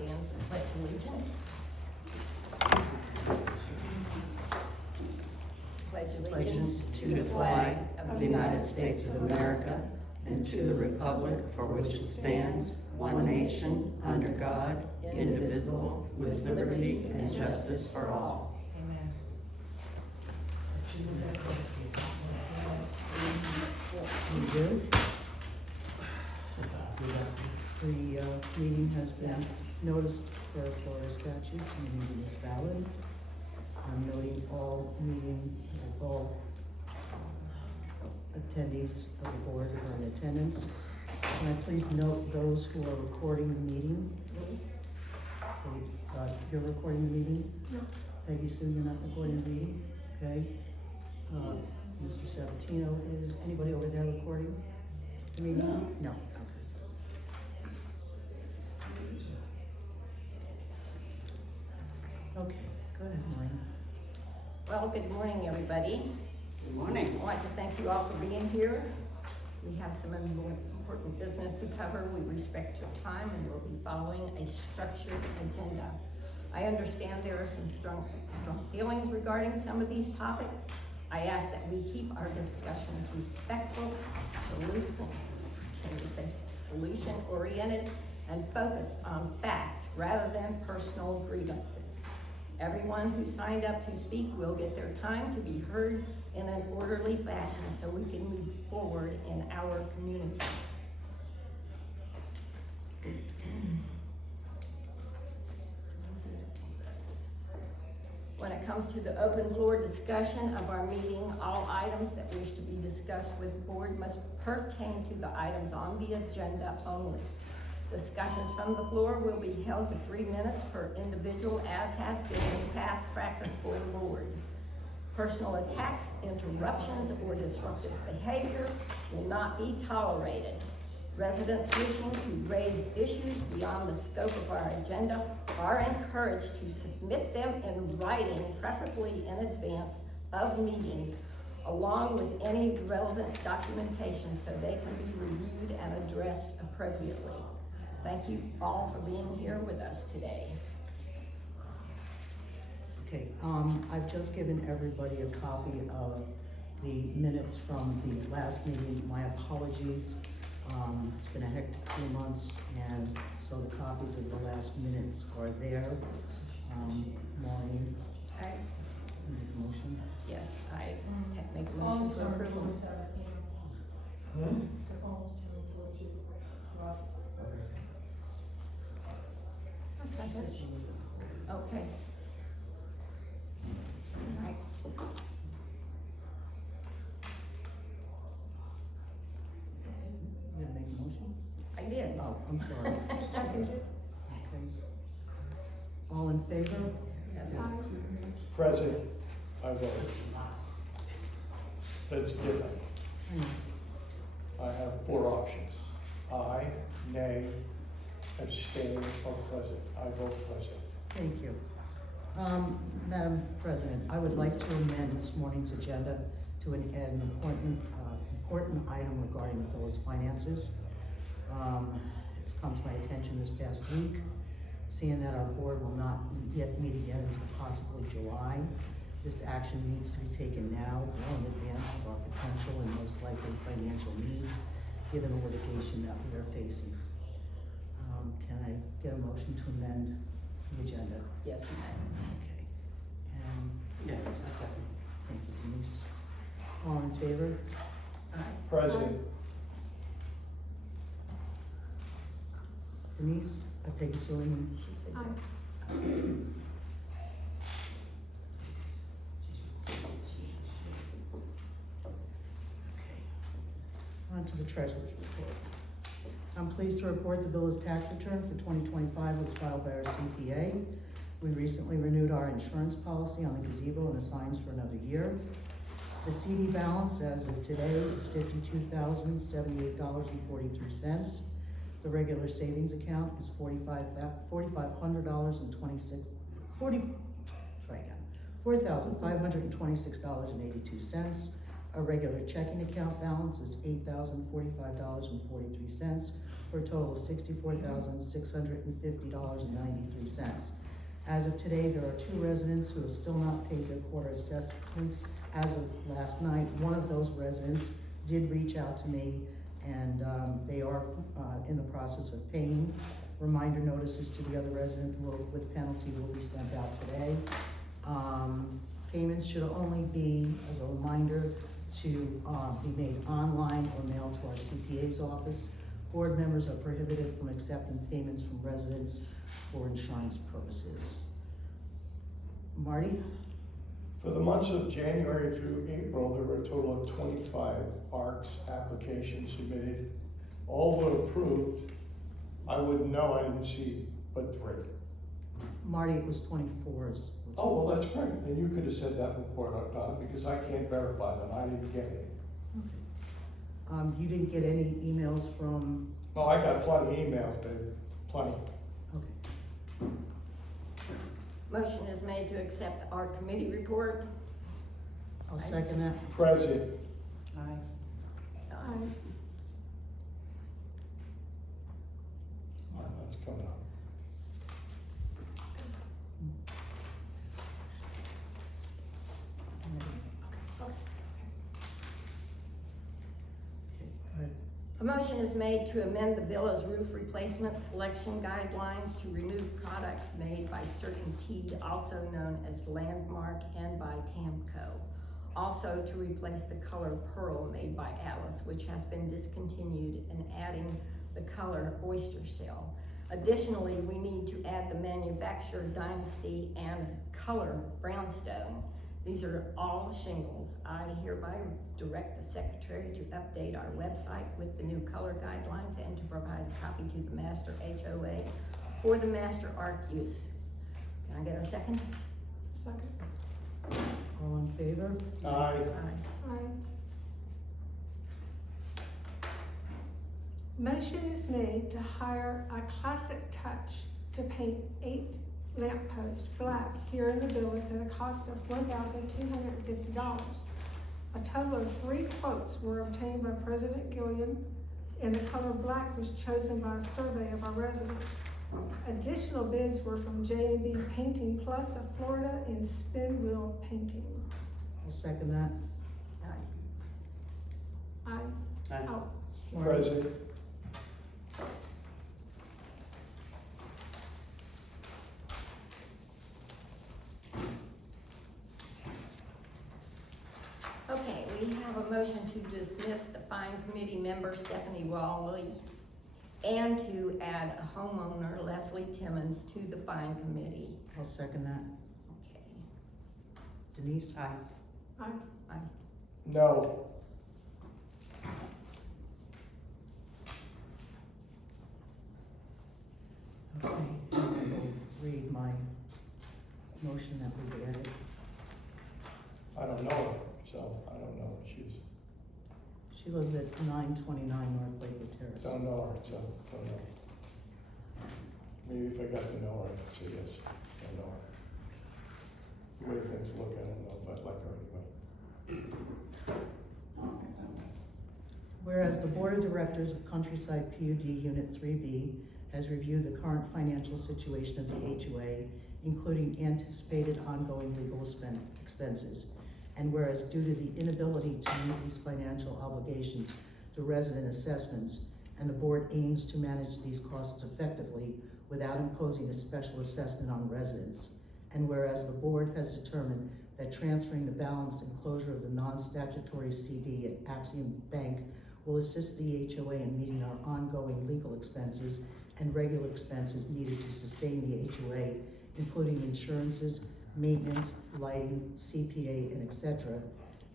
stand for the Pledge of Allegiance. Pledge Allegiance to the flag of the United States of America and to the republic for which it stands, one nation, under God, indivisible, with liberty and justice for all. Amen. We do. The meeting has been noticed for Florida statutes and the meeting is valid. I'm noting all attendees of the board are in attendance. Can I please note those who are recording the meeting? You're recording the meeting? No. Peggy Sue, you're not recording the meeting? Okay. Mr. Sabatino, is anybody over there recording the meeting? No. Okay, go ahead, Maureen. Well, good morning, everybody. Good morning. I'd like to thank you all for being here. We have some important business to cover. We respect your time and we'll be following a structured agenda. I understand there are some strong feelings regarding some of these topics. I ask that we keep our discussions respectful, solution-oriented, and focused on facts rather than personal grievances. Everyone who signed up to speak will get their time to be heard in an orderly fashion so we can move forward in our community. When it comes to the open floor discussion of our meeting, all items that wish to be discussed with the board must pertain to the items on the agenda only. Discussions from the floor will be held to 3 minutes per individual, as has been in past practice for the board. Personal attacks, interruptions, or disruptive behavior will not be tolerated. Residents wishing to raise issues beyond the scope of our agenda are encouraged to submit them in writing, preferably in advance of meetings, along with any relevant documentation so they can be reviewed and addressed appropriately. Thank you all for being here with us today. Okay, I've just given everybody a copy of the minutes from the last meeting. My apologies. It's been a hectic few months, and so the copies of the last minutes are there. Maureen, Okay. make a motion. Yes, I make a motion to approve. A second. Okay. All right. You gonna make a motion? I did. Oh, I'm sorry. Seconded. Okay. All in favor? Yes. Present, I vote. That's different. I have 4 options. Aye, nay, abstain, or present. I vote present. Thank you. Madam President, I would like to amend this morning's agenda to add an important item regarding the village finances. It's come to my attention this past week, seeing that our board will not yet meet again until possibly July. This action needs to be taken now, well in advance of our potential and most likely financial needs, given the litigation that we are facing. Can I get a motion to amend the agenda? Yes, ma'am. Okay. And Yes, a second. thank you, Denise. All in favor? Present, Denise, Peggy Sue, and She said. on to the treasurer's report. I'm pleased to report the village tax return for 2025 was filed by our CPA. We recently renewed our insurance policy on the gazebo and the signs for another year. The CD balance as of today is $52,078.43. The regular savings account is $4,526.82. Our regular checking account balance is $8,045.43 for a total of $64,650.93. As of today, there are 2 residents who have still not paid their quarter assessments as of last night. One of those residents did reach out to me, and they are in the process of paying. Reminder notices to the other resident with penalty will be sent out today. Payments should only be, as a reminder, to be made online or mailed to our CPA's office. Board members are prohibited from accepting payments from residents for insurance purposes. Marty? For the months of January through April, there were a total of 25 ARCS applications submitted. All were approved. I wouldn't know, I didn't see but 3. Marty, it was 24s. Oh, well, that's great. Then you could have said that report out, Donna, because I can't verify them. I didn't get it. You didn't get any emails from, No, I got plenty of emails, babe. Plenty. okay. Motion is made to accept our committee report. I'll second that. Present. Aye. That's coming up. A motion is made to amend the villa's roof replacement selection guidelines to remove products made by Certainty, also known as Landmark, and by Tamco. Also to replace the color Pearl made by Alice, which has been discontinued, and adding the color Oyster Shell. Additionally, we need to add the manufacturer Dynasty and color Brownstone. These are all shingles. I hereby direct the secretary to update our website with the new color guidelines and to provide a copy to the master HOA for the master ARC use. Can I get a second? Second. All in favor? Aye. Aye. Motion is made to hire a Classic Touch to paint 8 lampposts black here in the villas at a cost of $1,250. A total of 3 quotes were obtained by President Gilliam, and the color black was chosen by a survey of our residents. Additional bids were from J&B Painting Plus of Florida and Spin Wheel Painting. I'll second that. Aye. Aye. Oh, Present. Okay, we have a motion to dismiss the fine committee member Stephanie Wally and to add a homeowner Leslie Timmons to the fine committee. I'll second that. Okay. Denise? Aye. aye. No. Okay, I will read my motion that we added. I don't know her, so I don't know. She lives at 929 North Lakewood Terrace. Don't know her, so don't know. Maybe if I got to know her, I'd say yes. Don't know her. The way things look, I don't know if I'd like her anyway. Whereas the Board of Directors of Countryside PUD Unit 3B has reviewed the current financial situation of the HOA, including anticipated ongoing legal expenses. And whereas due to the inability to meet these financial obligations through resident assessments, and the board aims to manage these costs effectively without imposing a special assessment on residents. And whereas the board has determined that transferring the balance and closure of the non-statutory CD at Axiom Bank will assist the HOA in meeting our ongoing legal expenses and regular expenses needed to sustain the HOA, including insurances, maintenance, lighting, CPA, and etc.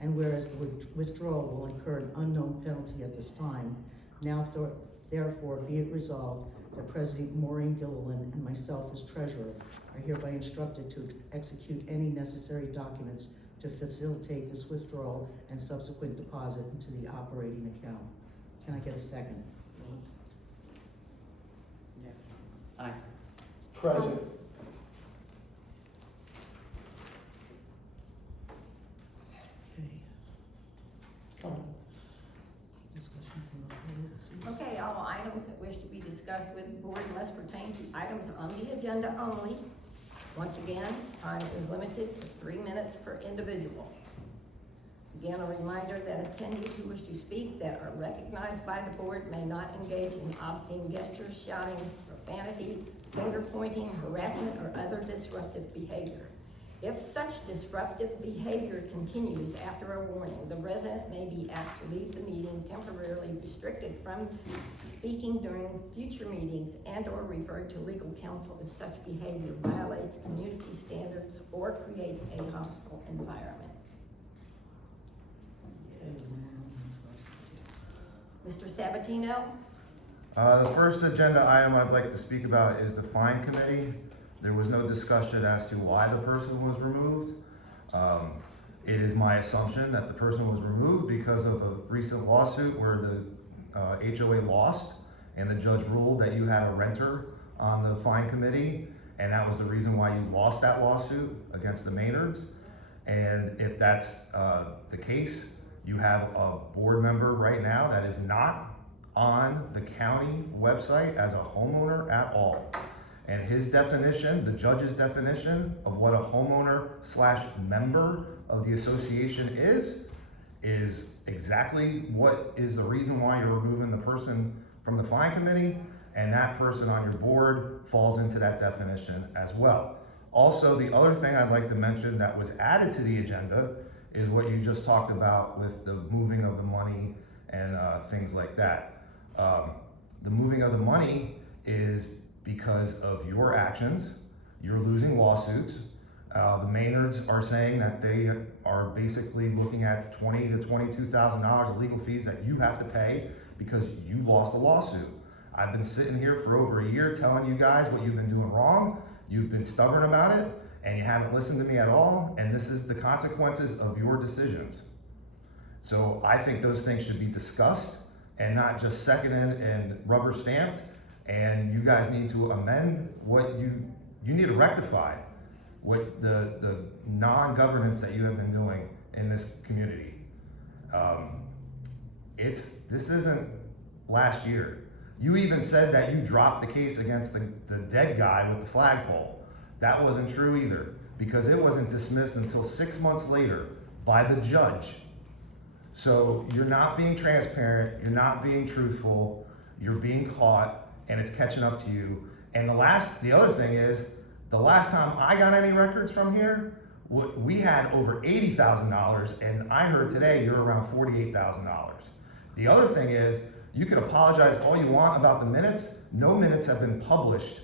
And whereas the withdrawal will incur an unknown penalty at this time, now therefore be it resolved that President Maureen Gilliland and myself as treasurer are hereby instructed to execute any necessary documents to facilitate this withdrawal and subsequent deposit into the operating account. Can I get a second? Yes. Aye. Present. Okay. pertain to items on the agenda only. Once again, time is limited to 3 minutes per individual. Again, a reminder that attendees who wish to speak that are recognized by the board may not engage in obscene gestures, shouting, profanity, finger pointing, harassment, or other disruptive behavior. If such disruptive behavior continues after a warning, the resident may be asked to leave the meeting, temporarily restricted from speaking during future meetings, and/or referred to legal counsel if such behavior violates community standards or creates a hostile environment. Mr. Sabatino? The first agenda item I'd like to speak about is the fine committee. There was no discussion as to why the person was removed. It is my assumption that the person was removed because of a recent lawsuit where the HOA lost, and the judge ruled that you had a renter on the fine committee, and that was the reason why you lost that lawsuit against the Maynards. And if that's the case, you have a board member right now that is not on the county website as a homeowner at all. And his definition, the judge's definition of what a homeowner / member of the association is exactly what is the reason why you're removing the person from the fine committee, and that person on your board falls into that definition as well. Also, the other thing I'd like to mention that was added to the agenda is what you just talked about with the moving of the money and things like that. The moving of the money is because of your actions. You're losing lawsuits. The Maynards are saying that they are basically looking at $20,000 to $22,000 of legal fees that you have to pay because you lost a lawsuit. I've been sitting here for over a year telling you guys what you've been doing wrong. You've been stubborn about it, and you haven't listened to me at all, and this is the consequences of your decisions. So I think those things should be discussed and not just seconded and rubber stamped, and you guys need to amend what you need to rectify what the non-governance that you have been doing in this community. This isn't last year. You even said that you dropped the case against the dead guy with the flagpole. That wasn't true either, because it wasn't dismissed until 6 months later by the judge. So you're not being transparent, you're not being truthful, you're being caught, and it's catching up to you. And the other thing is, the last time I got any records from here, we had over $80,000, and I heard today you're around $48,000. The other thing is, you can apologize all you want about the minutes. No minutes have been published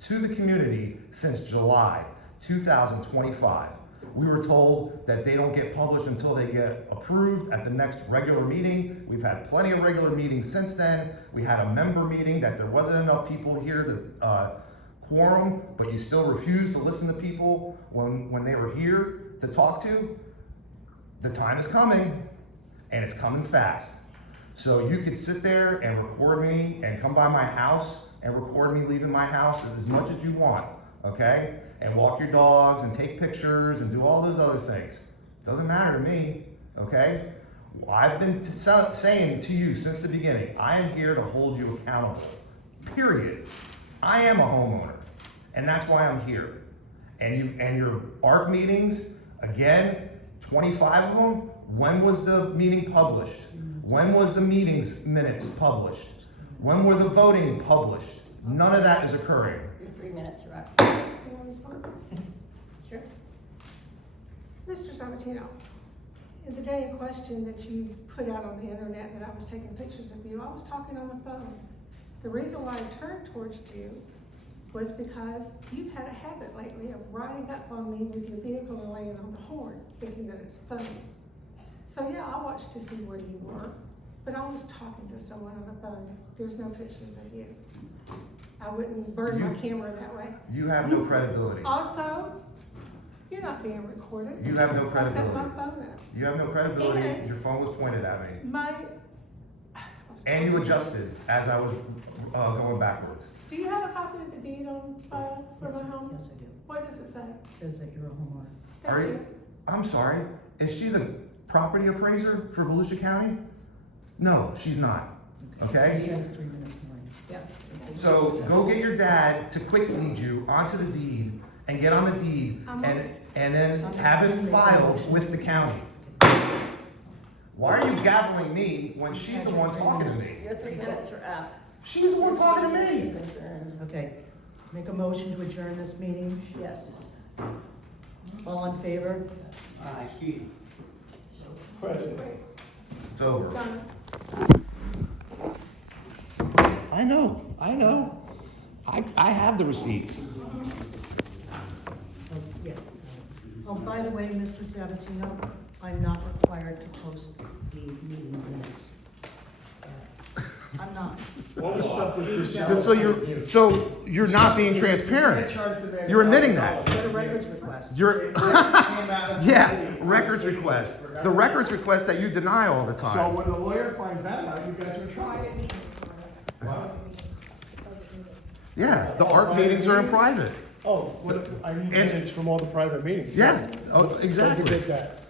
to the community since July 2025. We were told that they don't get published until they get approved at the next regular meeting. We've had plenty of regular meetings since then. We had a member meeting that there wasn't enough people here to quorum, but you still refused to listen to people when they were here to talk to. The time is coming, and it's coming fast. So you could sit there and record me and come by my house and record me leaving my house as much as you want, okay? And walk your dogs and take pictures and do all those other things. Doesn't matter to me, okay? I've been saying to you since the beginning, I am here to hold you accountable, period. I am a homeowner, and that's why I'm here. And your ARC meetings, again, 25 of them, when was the meeting published? When was the meeting's minutes published? When were the voting published? None of that is occurring. Your 3 minutes are up. Can I respond? Sure. Mr. Sabatino, in the day in question that you put out on the internet that I was taking pictures of you, I was talking on the phone. The reason why I turned towards you was because you've had a habit lately of riding up on me with your vehicle and laying on the horn, thinking that it's funny. So yeah, I watched to see where you were, but I was talking to someone on the phone. There's no pictures of you. I wouldn't burn my camera that way. You have no credibility. Also, you're not being recorded. You have no I set credibility. my phone up. You have no credibility. And- Your phone was pointed at me. And you adjusted as I was going backwards. Do you have a copy of the deed on file for my home? Yes, I do. What does it say? It says that you're a homeowner. Thank Are you? I'm sorry. Is she the property appraiser for Volusia County? No, she's not. Okay? She has 3 minutes more. Yep. So go get your dad to quick deed you onto the deed and get on the deed and then have it filed with the county. Why are you gaveling me when she's the one talking to me? Your 3 minutes are up. She's the one talking to me. Okay, make a motion to adjourn this meeting. Yes. All in favor? President. It's over. Done. I know. I have the receipts. Oh, yeah. Oh, by the way, Mr. Sabatino, I'm not required to post the meeting minutes. I'm not. So you're not being transparent. You're admitting that. Get a records request. You're, yeah, records request. The records request that you deny all the So time. when the lawyer finds that out, you guys are in trouble. Yeah, the ARC meetings are in private. Oh, what if, I need And- minutes from all the private meetings. Yeah, oh, Don't exactly. forget that.